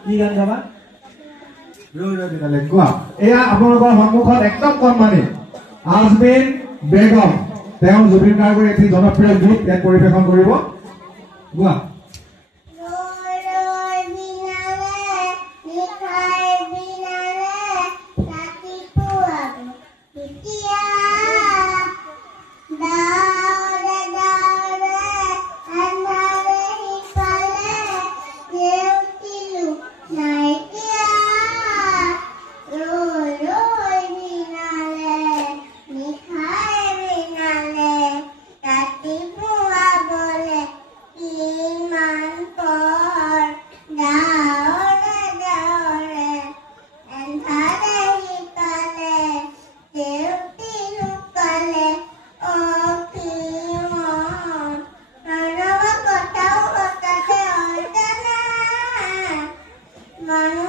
কি গান গাবা ৰৈ ৰৈ বিনালে কোৱা এয়া আপোনালোকৰ সন্মুখত একদম কণমানি আজমিন বেগম তেওঁ জুবিন গাৰ্গৰ এটি জনপ্ৰিয় গীত ইয়াত পৰিৱেশন কৰিব গোৱা Mano